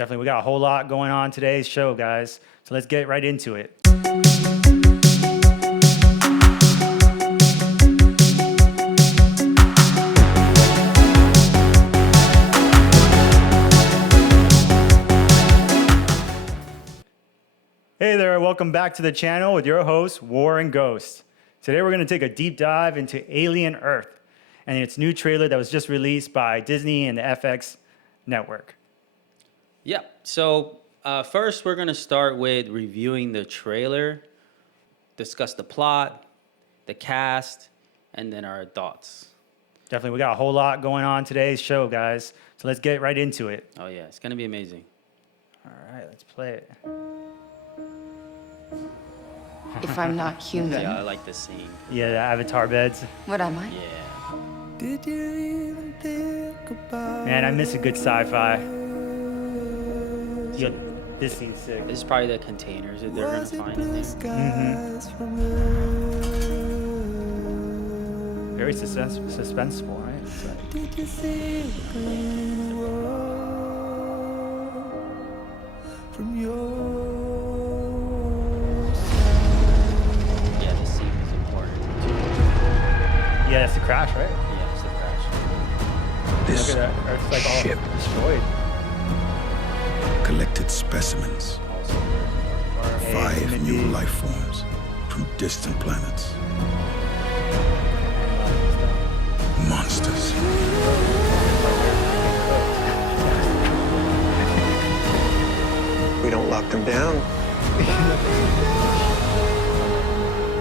Definitely. We got a whole lot going on today's show, guys. So let's get right into it. Hey there, welcome back to the channel with your host, War and Ghost. Today we're going to take a deep dive into Alien Earth and its new trailer that was just released by Disney and the FX network. Yeah, so first we're going to start with reviewing the trailer, discuss the plot, the cast, and then our thoughts. Definitely, we got a whole lot going on today's show, guys. So let's get right into it. Oh yeah, it's going to be amazing. All right, let's play it. If I'm not human, Yeah, I like this scene. Yeah, the Avatar beds. what am I? Yeah. Did you even think about Man, I miss a good sci-fi. Yo, this scene's sick. This is probably the containers that they're going to find in there. skies from Very suspenseful, right? It's like, Did you see the green world from your side? Yeah, this scene is important too. yeah, that's the crash, right? Yeah, it's the crash. This Look at that. Earth's like all ship destroyed. collected specimens, Also, Hey, 5 new Timothy. life forms from distant planets. Monsters. We don't lock them down,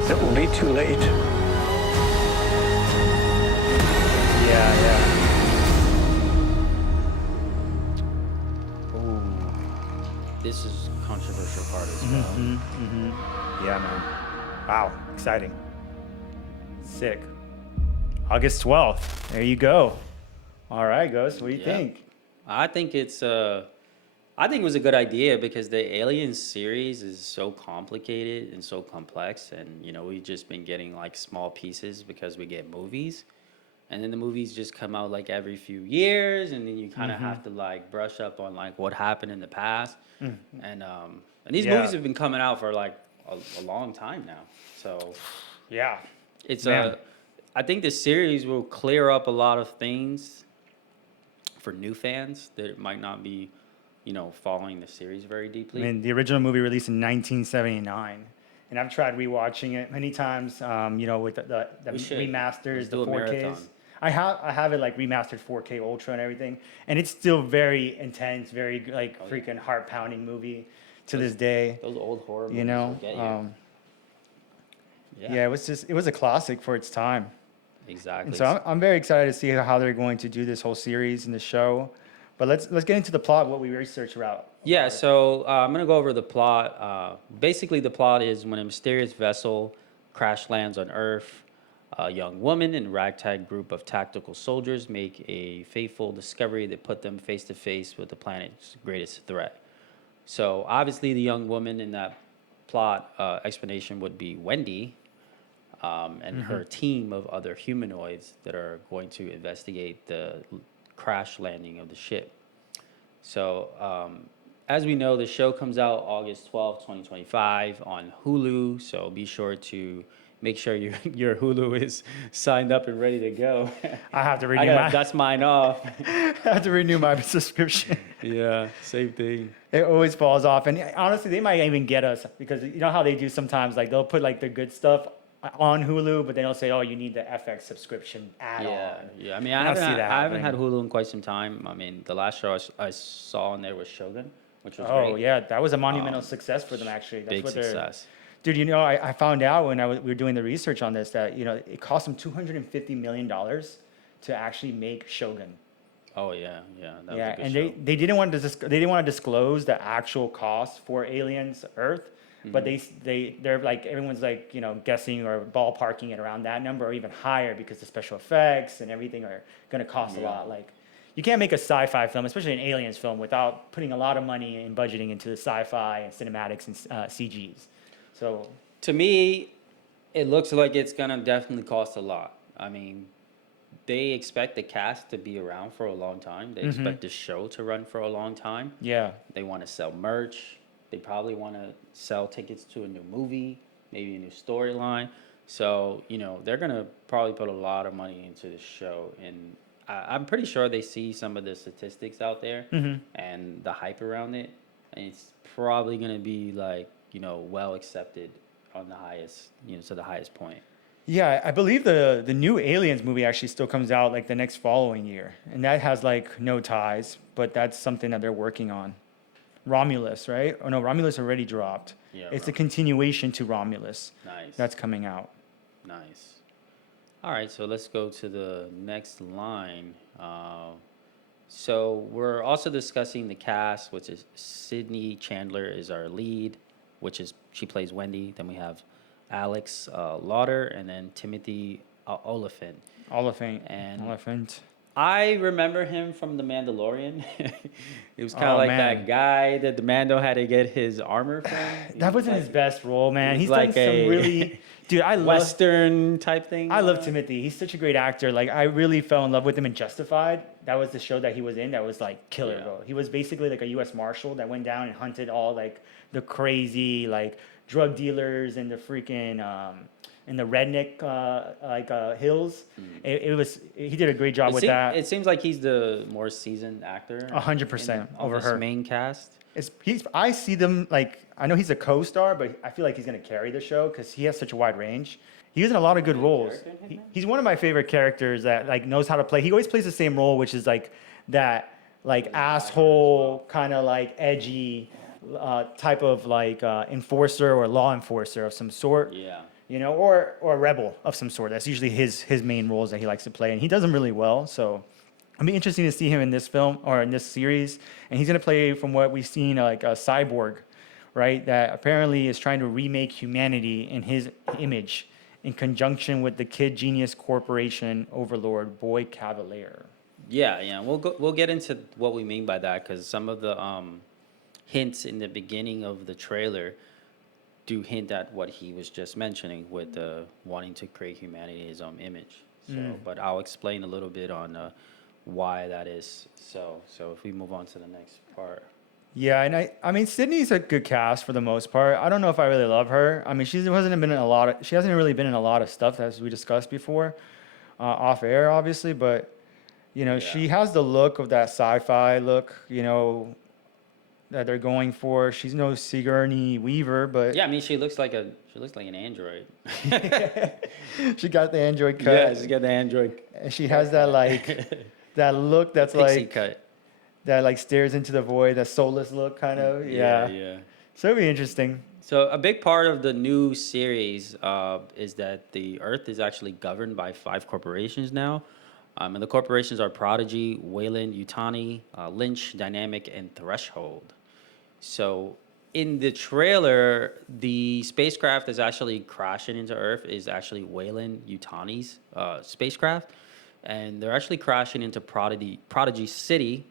it will be too late. Yeah. this is a controversial part as well. Yeah, man. Wow, exciting. Sick. August 12th. There you go. All right, Ghost, what do you Yeah. think? I think it was a good idea because the Alien series is so complicated and so complex, and we've just been getting like small pieces because we get movies, and then the movies just come out like every few years, and then you kind of have to like brush up on like what happened in the past, and these Yeah. movies have been coming out for like a long time now, so Yeah. it's Man. I think this series will clear up a lot of things for new fans that might not be, following the series very I deeply. mean, the original movie released in 1979. And I've tried rewatching it many times, with the We should. remasters, Let's the do a 4Ks. marathon. I have it like remastered 4K Ultra and everything. And it's still very intense, very like Oh, yeah. freaking heart-pounding movie to this day. Those old horror movies You know, will get you. yeah, it was a classic for its time. exactly. And so I'm very excited to see how they're going to do this whole series and the show. But let's get into the plot, what we researched about. Yeah, so I'm going to go over the plot. Basically, the plot is when a mysterious vessel crash lands on Earth, a young woman and ragtag group of tactical soldiers make a fateful discovery that put them face to face with the planet's greatest threat. So obviously, the young woman in that plot explanation would be Wendy and her team of other humanoids that are going to investigate the crash landing of the ship. So, as we know, the show comes out August 12th, 2025 on Hulu. So be sure to make sure your Hulu is signed up and ready to go. I have to renew my That's mine off. I have to renew my subscription. Yeah, same thing. It always falls off. And honestly, they might even get us because you know how they do sometimes, like they'll put like the good stuff on Hulu, but then they'll say, oh, you need the FX subscription add-on. Yeah. I mean, I I don't see haven't, that I haven't had happening. Hulu in quite some time. I mean, the last show I saw on there was Shogun, which was Oh, great. yeah, that was a monumental success for them, actually. That's Big what they're. success. Dude, I found out when we were doing the research on this that, it cost them $250 million to actually make Shogun. Oh yeah. That Yeah, was a good and show. they didn't want to disclose the actual cost for Aliens Earth, but they're like everyone's like guessing or ballparking it around that number or even higher because the special effects and everything are going to cost a lot. Like you can't make a sci-fi film, especially an aliens film, without putting a lot of money and budgeting into the sci-fi and cinematics and CGs. So To me, it looks like it's gonna definitely cost a lot. I mean, they expect the cast to be around for a long time. They expect the show to run for a long time. Yeah. They want to sell merch. They probably want to sell tickets to a new movie, maybe a new storyline. So, they're going to probably put a lot of money into the show. And I'm pretty sure they see some of the statistics out there and the hype around it. And it's probably going to be well accepted on the highest, to the highest point. Yeah, I believe the new Aliens movie actually still comes out like the next following year, and that has like no ties, but that's something that they're working on. Romulus, right? Oh no, Romulus already dropped. Yeah, It's a continuation to Romulus. Nice. That's coming out. Nice. All right, so let's go to the next line. So we're also discussing the cast, which is Sydney Chandler is our lead, which is she plays Wendy. Then we have Alex Lauder, and then Timothy Oliphant. And Oliphant. I remember him from The Mandalorian. He was kind of Oh, like man. that guy that the Mando had to get his armor from. That wasn't his best role, man. he's He's like done some a really, dude. I love Western type thing. I love Timothy. He's such a great actor. Like I really fell in love with him in Justified. That was the show that he was in. That was like killer, Yeah. bro. He was basically like a U.S. Marshal that went down and hunted all like the crazy like drug dealers and the freaking in the redneck hills. He did a great job with that. It seems like he's the more seasoned actor. 100% over this her. main cast. I see them like I know he's a co-star, but I feel like he's gonna carry the show because he has such a wide range. He was in a lot of good roles. He's one of my favorite characters that like knows how to play. He always plays the same role, which is like that like asshole kind of like edgy type of like enforcer or law enforcer of some sort. Yeah. Or a rebel of some sort. That's usually his main roles that he likes to play, and he does them really well. So it'll be interesting to see him in this film or in this series. And he's gonna play, from what we've seen, like a cyborg, right? That apparently is trying to remake humanity in his image, in conjunction with the Kid Genius Corporation overlord Boy Cavalier. Yeah. We'll get into what we mean by that because some of the hints in the beginning of the trailer do hint at what he was just mentioning with wanting to create humanity in his own image. So, but I'll explain a little bit on why that is. So if we move on to the next part. Yeah, and I mean Sydney's a good cast for the most part. I don't know if I really love her. I mean, she hasn't really been in a lot of stuff as we discussed before, off air obviously. But she has the look of that sci-fi look. That they're going for. She's no Sigourney Weaver, but Yeah, I mean she looks like an android. she got the android cut. Yeah, she's got the android. And she has that like that look that's Pixie like cut. that like stares into the void, that soulless look kind of. Yeah. So it'll be interesting. So a big part of the new series is that the Earth is actually governed by 5 corporations now. And the corporations are Prodigy, Wayland, Yutani, Lynch, Dynamic, and Threshold. So in the trailer, the spacecraft that's actually crashing into Earth is actually Wayland Yutani's spacecraft. And they're actually crashing into Prodigy City.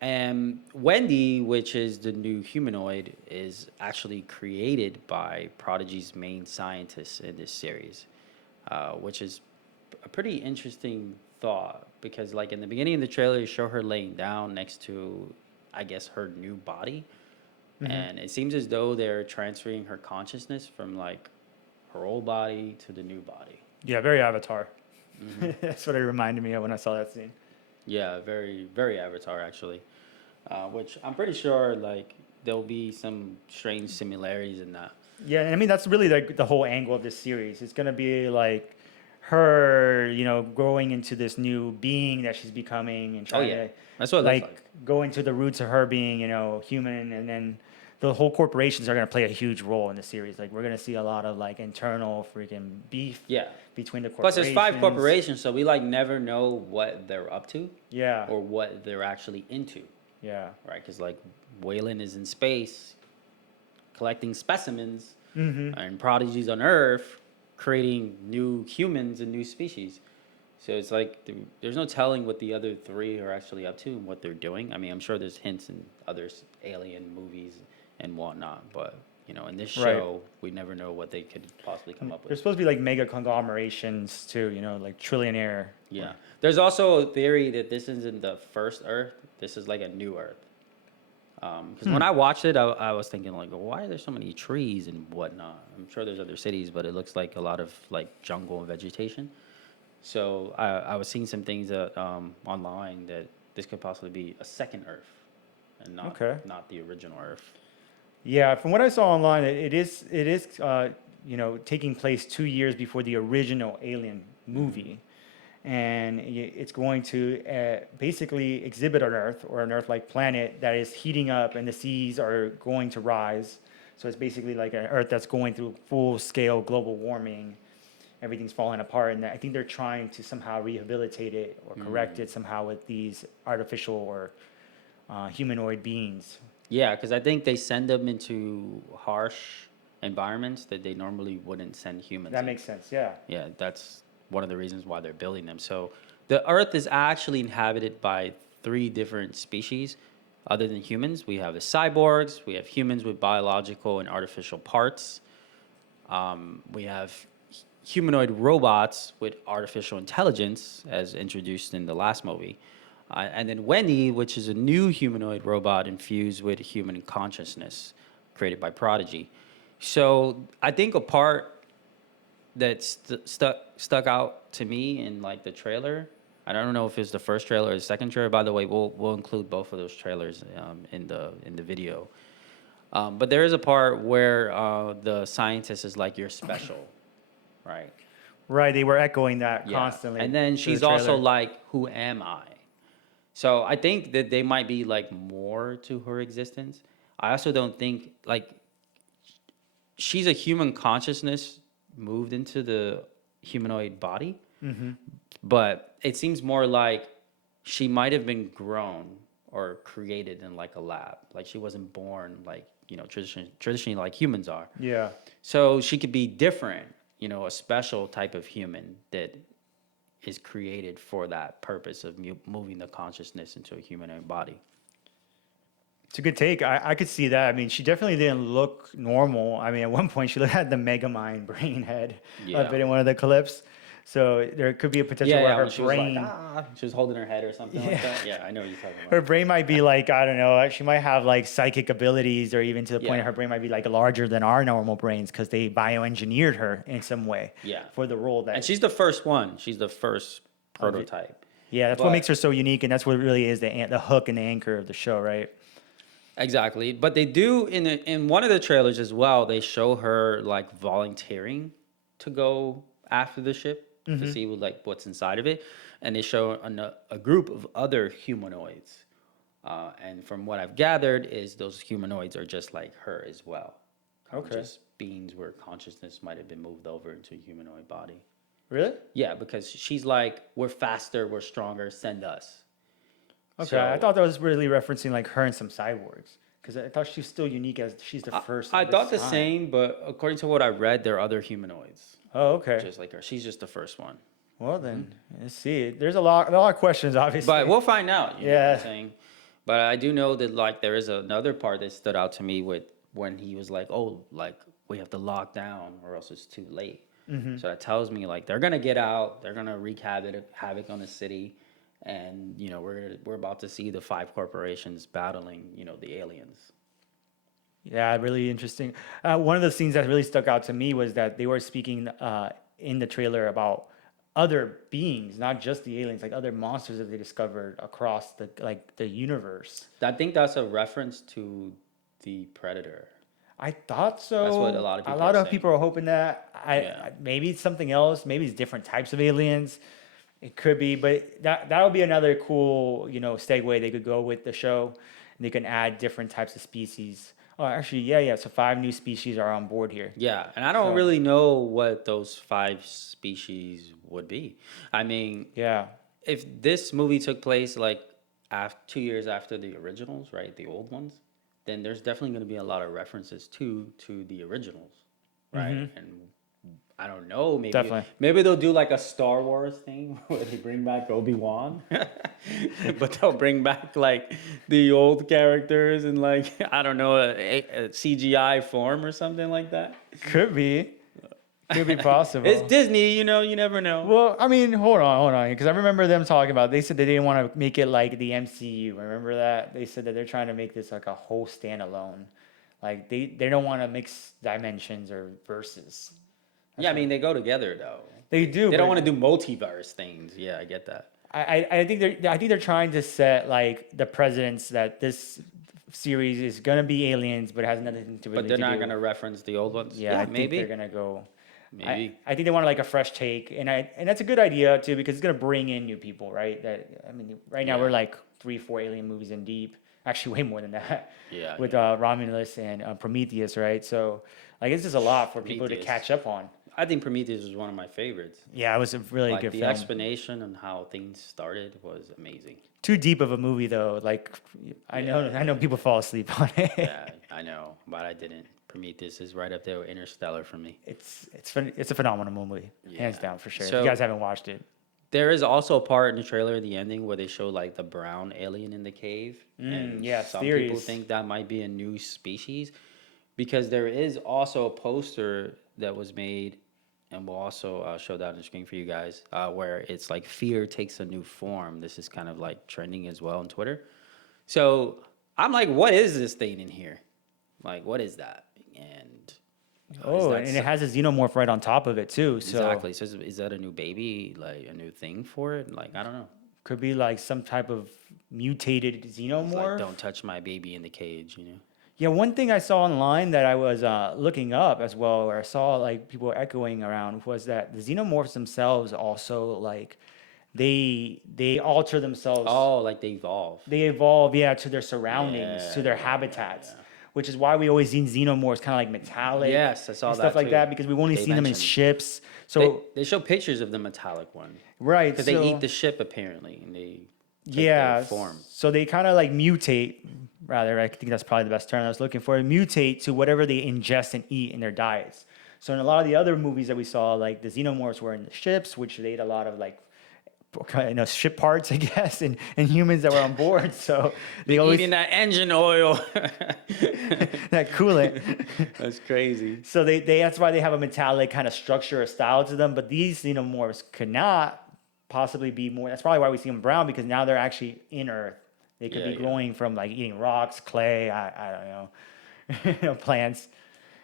And Wendy, which is the new humanoid, is actually created by Prodigy's main scientists in this series, which is a pretty interesting thought because, like, in the beginning of the trailer, you show her laying down next to, I guess, her new body. And it seems as though they're transferring her consciousness from, like, her old body to the new body. Yeah, very Avatar. That's what it reminded me of when I saw that scene. Yeah, very, very Avatar, actually. Which I'm pretty sure, like, there'll be some strange similarities in that. Yeah, and I mean that's really like the whole angle of this series. It's gonna be like her, growing into this new being that she's becoming and trying to That's what it looks like. go into the roots of her being, human, and then the whole corporations are gonna play a huge role in the series. Like we're gonna see a lot of like internal freaking beef between the Plus, corporations. there's 5 corporations, so we like never know what they're up to. Yeah. Or what they're actually into. Yeah. Right, because like Wayland is in space, collecting specimens, and Prodigy's on Earth, creating new humans and new species. So it's like there's no telling what the other 3 are actually up to and what they're doing. I mean, I'm sure there's hints in other alien movies and whatnot, but In this Right. show, we never know what they could possibly come up There's with. supposed to be like mega conglomerations too, like trillionaire. Yeah. There's also a theory that this isn't the first Earth. This is like a new Earth. Because when I watched it, I was thinking like, why are there so many trees and whatnot? I'm sure there's other cities, but it looks like a lot of like jungle and vegetation. So I was seeing some things that online that this could possibly be a second Earth, and not the original Earth. Yeah, from what I saw online, it is taking place 2 years before the original Alien movie, and it's going to basically exhibit an Earth or an Earth-like planet that is heating up, and the seas are going to rise. So it's basically like an Earth that's going through full-scale global warming. Everything's falling apart, and I think they're trying to somehow rehabilitate it or correct it somehow with these artificial or humanoid beings. Yeah, because I think they send them into harsh environments that they normally wouldn't send humans. That in. makes sense, yeah. Yeah, that's one of the reasons why they're building them. So the Earth is actually inhabited by 3 different species other than humans. We have the cyborgs, we have humans with biological and artificial parts. We have humanoid robots with artificial intelligence, as introduced in the last movie. And then Wendy, which is a new humanoid robot infused with human consciousness, created by Prodigy. So I think a part that stuck out to me in like the trailer. I don't know if it's the first trailer or the second trailer. By the way, we'll include both of those trailers in the video. But there is a part where the scientist is like, "You're special," right? Right, they were echoing that Yeah. constantly. And then through the she's also trailer. like, "Who am I?" So I think that they might be like more to her existence. I also don't think like she's a human consciousness moved into the humanoid body, but it seems more like she might have been grown or created in like a lab. Like she wasn't born like traditionally like humans are. Yeah. So she could be different, a special type of human that is created for that purpose of moving the consciousness into a humanoid body. It's a good take. I could see that. I mean, she definitely didn't look normal. I mean, at one point, she had the Megamind brain head of it in one of the clips. So there could be a potential where her when she brain, was like, she was holding her head or something like that. Yeah, I know what you're talking about. her brain might be like, I don't know, she might have like psychic abilities, or even to the point Yeah. her brain might be like larger than our normal brains because they bioengineered her in some way. Yeah. For the role that. And she's the first one. She's the first prototype. Yeah, that's But- what makes her so unique, and that's what really is the hook and the anchor of the show, right? Exactly, but they do in one of the trailers as well. They show her like volunteering to go after the ship to see like what's inside of it, and they show a group of other humanoids. And from what I've gathered, is those humanoids are just like her as well. Okay. Just beings where consciousness might have been moved over into a humanoid body. Really? Yeah, because she's like, we're faster, we're stronger, send us. Okay, I thought that was really referencing like her and some cyborgs, because I thought she's still unique as she's the first. I of thought the this time. same, but according to what I read, there are other humanoids Oh, okay. just like her. She's just the first one. Well then, let's see. There's a lot of questions, obviously. But we'll find out. You know what Yeah. I'm saying? But I do know that like there is another part that stood out to me with when he was like, "Oh, like we have to lock down, or else it's too late." So that tells me like they're gonna get out, they're gonna wreak havoc on the city, and we're about to see the 5 corporations battling the aliens. Yeah, really interesting. One of the scenes that really stuck out to me was that they were speaking in the trailer about other beings, not just the aliens, like other monsters that they discovered across the universe. I think that's a reference to the Predator. I thought so. That's what a lot of people A lot are of saying. people are hoping that. Yeah. Maybe it's something else. Maybe it's different types of aliens. It could be, but that'll be another cool, segue they could go with the show. And they can add different types of species. Oh, actually, yeah. So 5 new species are on board here. Yeah, and I don't really know what those 5 species would be. I mean, Yeah. if this movie took place like 2 years after the originals, right, the old ones, then there's definitely going to be a lot of references to the originals, right, and I don't know. Definitely. Maybe they'll do like a Star Wars thing where they bring back Obi-Wan, but they'll bring back like the old characters in like I don't know a CGI form or something like that. Could be possible. It's Disney, you know. You never know. Well, I mean, hold on, because I remember them talking about. They said they didn't want to make it like the MCU. Remember that? They said that they're trying to make this like a whole standalone. Like they don't want to mix dimensions or verses. Yeah, I mean they go together though. They do. They don't but want to do multiverse things. Yeah, I get that. I think they're trying to set like the precedence that this series is gonna be aliens, but it has nothing to really. But they're to not do. gonna reference the old ones. Yeah, I think maybe. they're gonna go. Maybe. I think they want like a fresh take, and that's a good idea too because it's gonna bring in new people, right? Right now Yeah. we're like 3-4 alien movies in deep. Actually, way more than that. Yeah, With Romulus and Prometheus, right? So like it's just a lot for people to Prometheus. catch up on. I think Prometheus was one of my favorites. Yeah, it was a really Like good the film. explanation on how things started was amazing. Too deep of a movie though. Like I know people fall asleep on it. Yeah, I know, but I didn't. Prometheus is right up there with Interstellar for me. It's a phenomenal movie, hands Yeah. down for sure. If So- you guys haven't watched it, There is also a part in the trailer, the ending, where they show like the brown alien in the cave. And yeah, some people theories. think that might be a new species because there is also a poster that was made, and we'll also show that on the screen for you guys, where it's like fear takes a new form. This is kind of like trending as well on Twitter. So I'm like, what is this thing in here? Like, what is that? And and it has a xenomorph right on top of it too. So exactly. So is that a new baby, like a new thing for it? Like, I don't know. could be like some type of mutated It's xenomorph. like, don't touch my baby in the cage, you know? Yeah, one thing I saw online that I was looking up as well, or I saw like people echoing around, was that the xenomorphs themselves also like they alter themselves. Oh, like they evolve. They evolve, to their surroundings, Yeah, to their habitats, which is why we always seen xenomorphs kind of like metallic. Yes, I saw and that stuff like too. that because we've only They seen them in mentioned- ships. So They show pictures of the metallic one. right, Because so, they eat the ship apparently, and they take yeah their form. So they kind of like mutate. Rather, I think that's probably the best term I was looking for. Mutate to whatever they ingest and eat in their diets. So in a lot of the other movies that we saw, like the xenomorphs were in the ships, which they ate a lot of like ship parts, I guess, and humans that were on board. So they always Eating that engine oil. that coolant. That's crazy. So that's why they have a metallic kind of structure or style to them. But these xenomorphs could not possibly be more. That's probably why we see them brown, because now they're actually in Earth. They could Yeah, be yeah. growing from like eating rocks, clay, I don't know, plants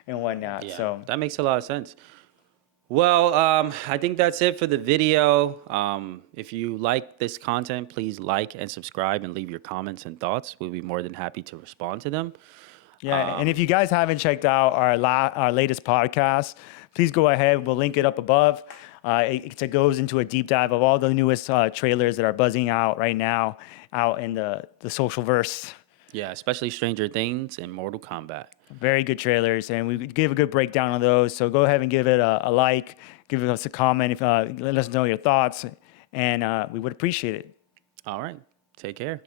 and whatnot. Yeah, So that makes a lot of sense. Well, I think that's it for the video. If you like this content, please like and subscribe and leave your comments and thoughts. We'll be more than happy to respond to them. yeah, and if you guys haven't checked out our latest podcast, please go ahead. We'll link it up above. It goes into a deep dive of all the newest trailers that are buzzing out right now out in the social verse. Yeah, especially Stranger Things and Mortal Kombat. Very good trailers, and we give a good breakdown on those. So go ahead and give it a like, give us a comment, let us know your thoughts, and we would appreciate it. All right, take care.